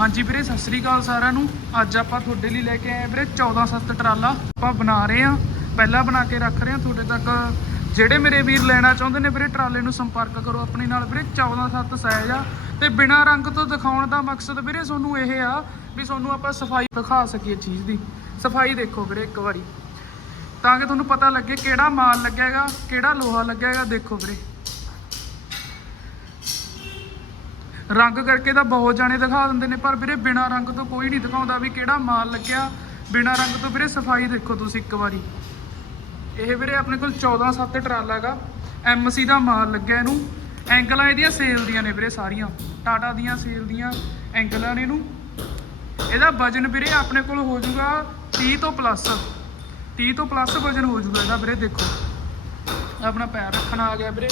ਹਾਂਜੀ ਵੀਰੇ, ਸਤਿ ਸ੍ਰੀ ਅਕਾਲ ਸਾਰਿਆਂ ਨੂੰ। ਅੱਜ ਆਪਾਂ ਤੁਹਾਡੇ ਲਈ ਲੈ ਕੇ ਆਏ ਵੀਰੇ 14 ਸੱਤ ਟਰਾਲਾ। ਆਪਾਂ ਬਣਾ ਰਹੇ ਆ ਪਹਿਲਾਂ ਬਣਾ ਕੇ ਰੱਖ ਰਹੇ ਆ ਤੁਹਾਡੇ ਤੱਕ ਜਿਹੜੇ ਮੇਰੇ ਵੀਰ ਲੈਣਾ ਚਾਹੁੰਦੇ ਨੇ ਵੀਰੇ, ਟਰਾਲੇ ਨੂੰ ਸੰਪਰਕ ਕਰੋ ਆਪਣੇ ਨਾਲ। ਵੀਰੇ 14 ਸੱਤ ਸਾਈਜ਼ ਆ। ਤੇ ਬਿਨਾਂ ਰੰਗ ਤੋਂ ਦਿਖਾਉਣ ਦਾ ਮਕਸਦ ਵੀਰੇ, ਤੁਹਾਨੂੰ ਇਹ ਆ ਵੀ ਤੁਹਾਨੂੰ ਆਪਾਂ ਸਫ਼ਾਈ ਦਿਖਾ ਸਕੀਏ ਚੀਜ਼ ਦੀ। ਸਫ਼ਾਈ ਦੇਖੋ ਵੀਰੇ, ਇੱਕ ਵਾਰੀ। ਤਾਂ ਕਿ ਤੁਹਾਨੂੰ ਪਤਾ ਲੱਗੇ ਕਿਹੜਾ ਮਾਲ ਲੱਗਿਆਗਾ, ਕਿਹੜਾ ਲੋਹਾ ਲੱਗਿਆਗਾ, ਦੇਖੋ ਵੀਰੇ। ਰੰਗ ਕਰਕੇ ਤਾਂ ਬਹੁਤ ਜਾਣੇ ਦਿਖਾ ਦਿੰਦੇ ਨੇ, ਪਰ ਵੀਰੇ ਬਿਨਾ ਰੰਗ ਤੋਂ ਕੋਈ ਨਹੀਂ ਦਿਖਾਉਂਦਾ ਵੀ ਕਿਹੜਾ ਮਾਲ ਲੱਗਿਆ। ਬਿਨਾ ਰੰਗ ਤੋਂ ਵੀਰੇ ਸਫ਼ਾਈ ਦੇਖੋ ਤੁਸੀਂ ਇੱਕ ਵਾਰੀ। ਇਹ ਵੀਰੇ ਆਪਣੇ ਕੋਲ 14 7 ਟਰਾਲਾ ਹੈਗਾ। ਐਮਸੀ ਦਾ ਮਾਲ ਲੱਗਿਆ ਇਹਨੂੰ। ਐਂਗਲਾਂ ਇਹਦੀਆਂ ਸੇਲ ਦੀਆਂ ਨੇ ਵੀਰੇ ਸਾਰੀਆਂ। ਟਾਟਾ ਦੀਆਂ ਸੇਲ ਦੀਆਂ ਐਂਗਲਾਂ ਨੇ ਇਹਨੂੰ। ਇਹਦਾ ਵਜਨ ਵੀਰੇ ਆਪਣੇ ਕੋਲ ਹੋ ਜਾਊਗਾ 30 ਤੋਂ ਪਲੱਸ 30 ਤੋਂ ਪਲੱਸ ਵਜਨ ਹੋ ਜਾਊਗਾ ਇਹਦਾ ਵੀਰੇ, ਦੇਖੋ। ਆਪਣਾ ਪੈਰ ਰੱਖਣਾ ਆ ਗਿਆ ਵੀਰੇ।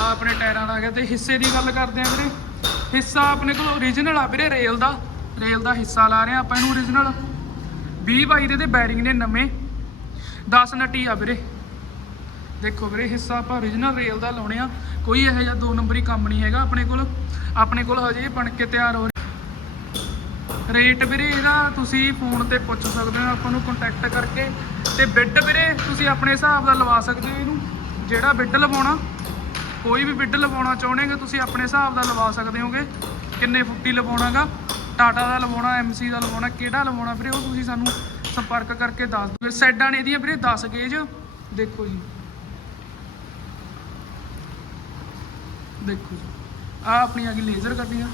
ਆ ਆਪਣੇ ਟਾਇਰਾਂ ਦਾ ਆ ਗਿਆ। ਤੇ ਹਿੱਸੇ ਦੀ ਗੱਲ ਕਰਦੇ ਆ ਵੀਰੇ। ਹਿੱਸਾ ਆਪਣੇ ਕੋਲ ਓਰੀਜਨਲ ਆ ਵੀਰੇ ਰੇਲ ਦਾ। ਰੇਲ ਦਾ ਹਿੱਸਾ ਲਾ ਰਹੇ ਆ ਆਪਾਂ ਇਹਨੂੰ ਓਰੀਜਨਲ 20 ਬਾਈ ਦੇ ਤੇ ਬੈਰਿੰਗ ਨੇ ਨਵੇਂ। 10 ਨਟੀ ਆ ਵੀਰੇ। ਦੇਖੋ ਵੀਰੇ, ਹਿੱਸਾ ਆਪਾਂ ਓਰੀਜਨਲ ਰੇਲ ਦਾ ਲਾਉਣੇ ਆ। ਕੋਈ ਇਹੋ ਜਿਹਾ ਦੋ ਨੰਬਰੀ ਕੰਮ ਨਹੀਂ ਹੈਗਾ ਆਪਣੇ ਕੋਲ। ਆਪਣੇ ਕੋਲ ਹਜੇ ਬਣ ਕੇ ਤਿਆਰ ਹੋ ਰਿਹਾ। ਰੇਟ ਵੀਰੇ ਇਹਦਾ ਤੁਸੀਂ ਫੋਨ ਤੇ ਪੁੱਛ ਸਕਦੇ ਹੋ, ਆਪਾਂ ਨੂੰ ਕੰਟੈਕਟ ਕਰਕੇ। ਤੇ ਬਿੱਡ ਵੀਰੇ, ਤੁਸੀਂ ਆਪਣੇ ਹਿਸਾਬ ਦਾ ਲਵਾ ਸਕਦੇ ਹੋ ਇਹਨੂੰ। ਜਿਹੜਾ ਬਿੱਡ ਲਵਾਉਣਾ ਕੋਈ ਵੀ ਬਿੱਡ ਲਵਾਉਣਾ ਚਾਹੁੰਦੇ ਤੁਸੀਂ ਆਪਣੇ ਹਿਸਾਬ ਦਾ ਲਵਾ ਸਕਦੇ ਹੋਗੇ। ਕਿੰਨੇ ਫੁੱਟੀ ਲਵਾਉਣਾਗਾ, ਟਾਟਾ ਦਾ ਲਵਾਉਣਾ ਐਮਸੀ ਦਾ ਲਵਾਉਣਾ, ਕਿਹੜਾ ਲਵਾਉਣਾ ਵੀਰੇ, ਉਹ ਤੁਸੀਂ ਸਾਨੂੰ ਸੰਪਰਕ ਕਰਕੇ ਦੱਸ ਦਿਓ। ਸਾਈਡਾਂ ਨੇ ਇਹਦੀਆਂ ਵੀਰੇ 10 ਗੇਜ। ਦੇਖੋ ਜੀ। ਦੇਖੋ ਜੀ। ਆ ਆਪਣੀ ਆ ਗਈ ਲੇਜ਼ਰ ਕੱਟੀਆਂ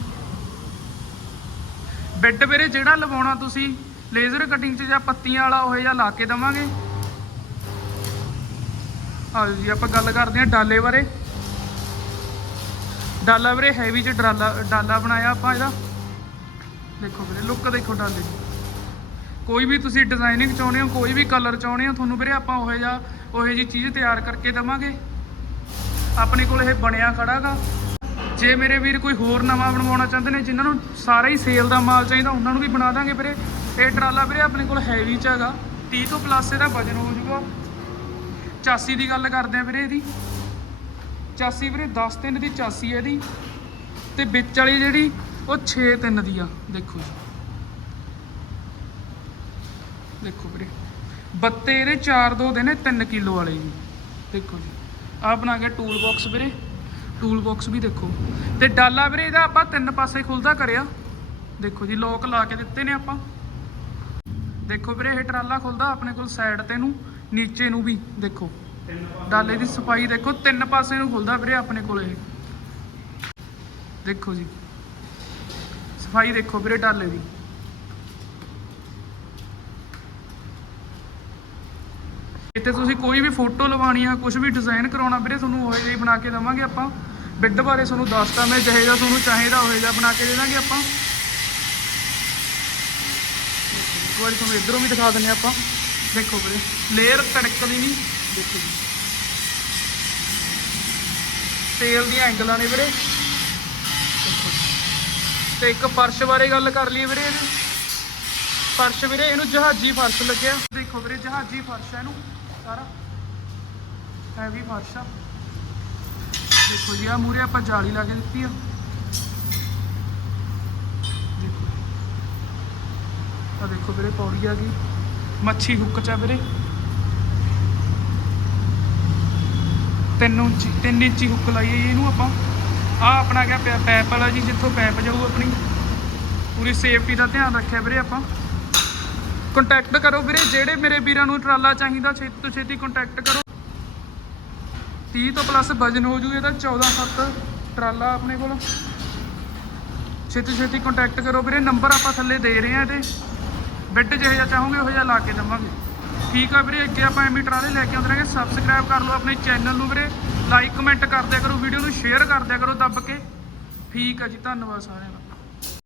ਬੈੱਡ ਵੀਰੇ ਜਿਹੜਾ ਲਵਾਉਣਾ ਤੁਸੀਂ, ਲੇਜ਼ਰ ਕਟਿੰਗ 'ਚ ਜਾਂ ਪੱਤੀਆਂ ਵਾਲਾ ਉਹ ਜਿਹਾ ਲਾ ਕੇ ਦਵਾਂਗੇ। ਆਜੋ ਜੀ, ਆਪਾਂ ਗੱਲ ਕਰਦੇ ਹਾਂ ਡਾਲੇ ਬਾਰੇ। ਡਾਲਾ ਵੀਰੇ ਹੈਵੀ 'ਚ ਡਾਲਾ ਡਾਲਾ ਬਣਾਇਆ ਆਪਾਂ ਇਹਦਾ। ਦੇਖੋ ਵੀਰੇ ਲੁੱਕ ਦੇਖੋ ਡਾਲੇ ਦੀ। ਕੋਈ ਵੀ ਤੁਸੀਂ ਡਿਜ਼ਾਈਨਿੰਗ ਚਾਹੁੰਦੇ ਹੋ, ਕੋਈ ਵੀ ਕਲਰ ਚਾਹੁੰਦੇ ਹੋ, ਤੁਹਾਨੂੰ ਵੀਰੇ ਆਪਾਂ ਉਹ ਜਿਹਾ, ਉਹ ਜੀ ਚੀਜ਼ ਤਿਆਰ ਕਰਕੇ ਦਵਾਂਗੇ। ਆਪਣੇ ਕੋਲ ਇਹ ਬਣਿਆ ਖੜਾਗਾ ਜੇ ਮੇਰੇ ਵੀਰ ਕੋਈ ਹੋਰ ਨਵਾਂ ਬਣਵਾਉਣਾ ਚਾਹੁੰਦੇ ਨੇ, ਜਿਨ੍ਹਾਂ ਨੂੰ ਸਾਰਾ ਹੀ ਸੇਲ ਦਾ ਮਾਲ ਚਾਹੀਦਾ, ਉਹਨਾਂ ਨੂੰ ਵੀ ਬਣਾ ਦਾਂਗੇ ਵੀਰੇ। ਇਹ ਟਰਾਲਾ ਵੀਰੇ ਆਪਣੇ ਕੋਲ ਹੈਵੀ ਚ ਹੈਗਾ। 30 ਤੋਂ ਪਲੱਸ ਇਹਦਾ ਵਜਨ ਹੋ ਜਾਊਗਾ ਚਾਸੀ ਦੀ ਗੱਲ ਕਰਦੇ ਆ ਵੀਰੇ ਇਹਦੀ। ਚਾਸੀ ਵੀਰੇ 10 ਤਿੰਨ ਦੀ ਚਾਸੀ ਹੈ ਇਹਦੀ। ਤੇ ਵਿੱਚ ਵਾਲੀ ਜਿਹੜੀ, ਉਹ 6 ਤਿੰਨ ਦੀ ਆ। ਦੇਖੋ ਜੀ। ਦੇਖੋ ਵੀਰੇ। ਬੱਤੇ ਇਹਦੇ 4 ਦੋ ਦੇ ਨੇ 3 ਕਿਲੋ ਵਾਲੇ ਜੀ। ਦੇਖੋ ਜੀ। ਆਹ ਬਣਾ ਕੇ ਟੂਲ ਬਾਕਸ ਵੀਰੇ। ਟੂਲ ਬਾਕਸ ਵੀ ਦੇਖੋ। ਤੇ ਡਾਲਾ ਵੀਰੇ, ਇਹਦਾ ਆਪਾਂ ਤਿੰਨ ਪਾਸੇ ਖੁੱਲਦਾ ਕਰਿਆ। ਦੇਖੋ ਜੀ ਲੋਕ ਲਾ ਕੇ ਦਿੱਤੇ ਨੇ ਆਪਾਂ। ਦੇਖੋ ਵੀਰੇ, ਇਹ ਟਰਾਲਾ ਖੁੱਲਦਾ ਆਪਣੇ ਕੋਲ ਸਾਈਡ ਤੇ ਨੂੰ, ਨੀਚੇ ਨੂੰ ਵੀ। ਦੇਖੋ। ਡਾਲੇ ਦੀ ਸਫ਼ਾਈ ਦੇਖੋ, ਤਿੰਨ ਪਾਸੇ ਨੂੰ ਖੁੱਲਦਾ ਵੀਰੇ ਆਪਣੇ ਕੋਲ। ਇਹ ਦੇਖੋ ਜੀ। ਸਫ਼ਾਈ ਦੇਖੋ ਵੀਰੇ ਡਾਲੇ ਦੀ। ਇੱਥੇ ਤੁਸੀਂ ਕੋਈ ਵੀ ਫੋਟੋ ਲਵਾਉਣੀ ਆ ਕੁਝ ਵੀ ਡਿਜ਼ਾਈਨ ਕਰਾਉਣਾ ਵੀਰੇ, ਤੁਹਾਨੂੰ ਉਹ ਜਿਹਾ ਬਣਾ ਕੇ ਦੇਵਾਂਗੇ ਆਪਾਂ। ਬਿੱਡ ਬਾਰੇ ਤੁਹਾਨੂੰ ਦੱਸਤਾ ਮੈਂ, ਜਿਹੇ ਜਿਹਾ ਤੁਹਾਨੂੰ ਚਾਹੀਦਾ, ਉਹ ਜਿਹਾ ਬਣਾ ਕੇ ਦੇ ਦਾਂਗੇ ਆਪਾਂ। ਇੱਕ ਵਾਰੀ ਤੁਹਾਨੂੰ ਇਧਰੋਂ ਵੀ ਦਿਖਾ ਦਿੰਨੇ ਆਪਾਂ। ਦੇਖੋ ਵੀਰੇ ਲੇਅਰ ਤੜਕਦੀ ਨਹੀਂ ਦੇਖੋ ਜੀ ਤੇਲ ਦੀਆਂ ਐਂਗਲਾਂ ਨੇ ਵੀਰੇ। ਤੇ ਇੱਕ ਫਰਸ਼ ਬਾਰੇ ਗੱਲ ਕਰ ਲਈਏ ਵੀਰੇ ਇਹਦੇ। ਫਰਸ਼ ਵੀਰੇ, ਇਹਨੂੰ ਜਹਾਜ਼ੀ ਫਰਸ਼ ਲੱਗਿਆ। ਦੇਖੋ ਵੀਰੇ, ਜਹਾਜ਼ੀ ਫਰਸ਼ ਹੈ ਇਹਨੂੰ। ਸਾਰਾ ਹੈਵੀ ਫਰਸ਼ ਆ। ਦੇਖੋ ਜੀ ਆ ਮੂਰੇ ਆਪਾਂ ਜਾਲੀ ਲਾ ਕੇ ਦਿੱਤੀ ਆ। ਦੇਖੋ। ਆ ਦੇਖੋ ਵੀਰੇ, ਪੌੜੀ ਆ ਗਈ। ਮੱਛੀ ਹੁੱਕ ਚ ਆ ਵੀਰੇ। ਤਿੰਨ ਇੰਚੀ ਤਿੰਨ ਇੰਚੀ ਹੁੱਕ ਲਾਈ ਹੈ ਜੀ ਇਹਨੂੰ ਆਪਾਂ। ਆ ਆਪਣਾ ਗਿਆ ਪੈ- ਪੈਪ ਵਾਲਾ ਜੀ, ਜਿੱਥੋਂ ਪੈਪ ਜਾਊ ਆਪਣੀ। ਪੂਰੀ ਸੇਫਟੀ ਦਾ ਧਿਆਨ ਰੱਖਿਆ ਵੀਰੇ ਆਪਾਂ। ਕੰਟੈਕਟ ਕਰੋ ਵੀਰੇ, ਜਿਹੜੇ ਮੇਰੇ ਵੀਰਾਂ ਨੂੰ ਟਰਾਲਾ ਚਾਹੀਦਾ, ਛੇਤੀ ਤੋਂ ਛੇਤੀ ਕੰਟੈਕਟ ਕਰੋ। 30 ਤੋਂ ਪਲੱਸ ਵਜਨ ਹੋ ਜੂ ਇਹਦਾ 14 7 ਟਰਾਲਾ ਆਪਣੇ ਕੋਲ। ਛੇਤੀ ਛੇਤੀ ਕੰਟੈਕਟ ਕਰੋ ਵੀਰੇ ਨੰਬਰ ਆਪਾਂ ਥੱਲੇ ਦੇ ਰਹੇ ਆ ਇਹਦੇ। ਬੈੱਡ ਜਿਹੋ ਜਿਹਾ ਚਾਹੋਗੇ, ਉਹ ਜਿਹਾ ਲਾ ਕੇ ਦੇਵਾਂਗੇ। ਠੀਕ ਆ ਵੀਰੇ, ਅੱਗੇ ਆਪਾਂ ਐਵੇਂ ਟਰਾਲੇ ਲੈ ਕੇ ਆਉਂਦੇ ਰਹਾਂਗੇ। ਸਬਸਕ੍ਰਾਈਬ ਕਰ ਲਓ ਆਪਣੇ ਚੈਨਲ ਨੂੰ ਵੀਰੇ। ਲਾਈਕ ਕਮੈਂਟ ਕਰਦਿਆ ਕਰੋ ਵੀਡੀਓ ਨੂੰ ਸ਼ੇਅਰ ਕਰਦਿਆ ਕਰੋ, ਦੱਬ ਕੇ। ਠੀਕ ਆ ਜੀ, ਧੰਨਵਾਦ ਸਾਰਿਆਂ ਦਾ।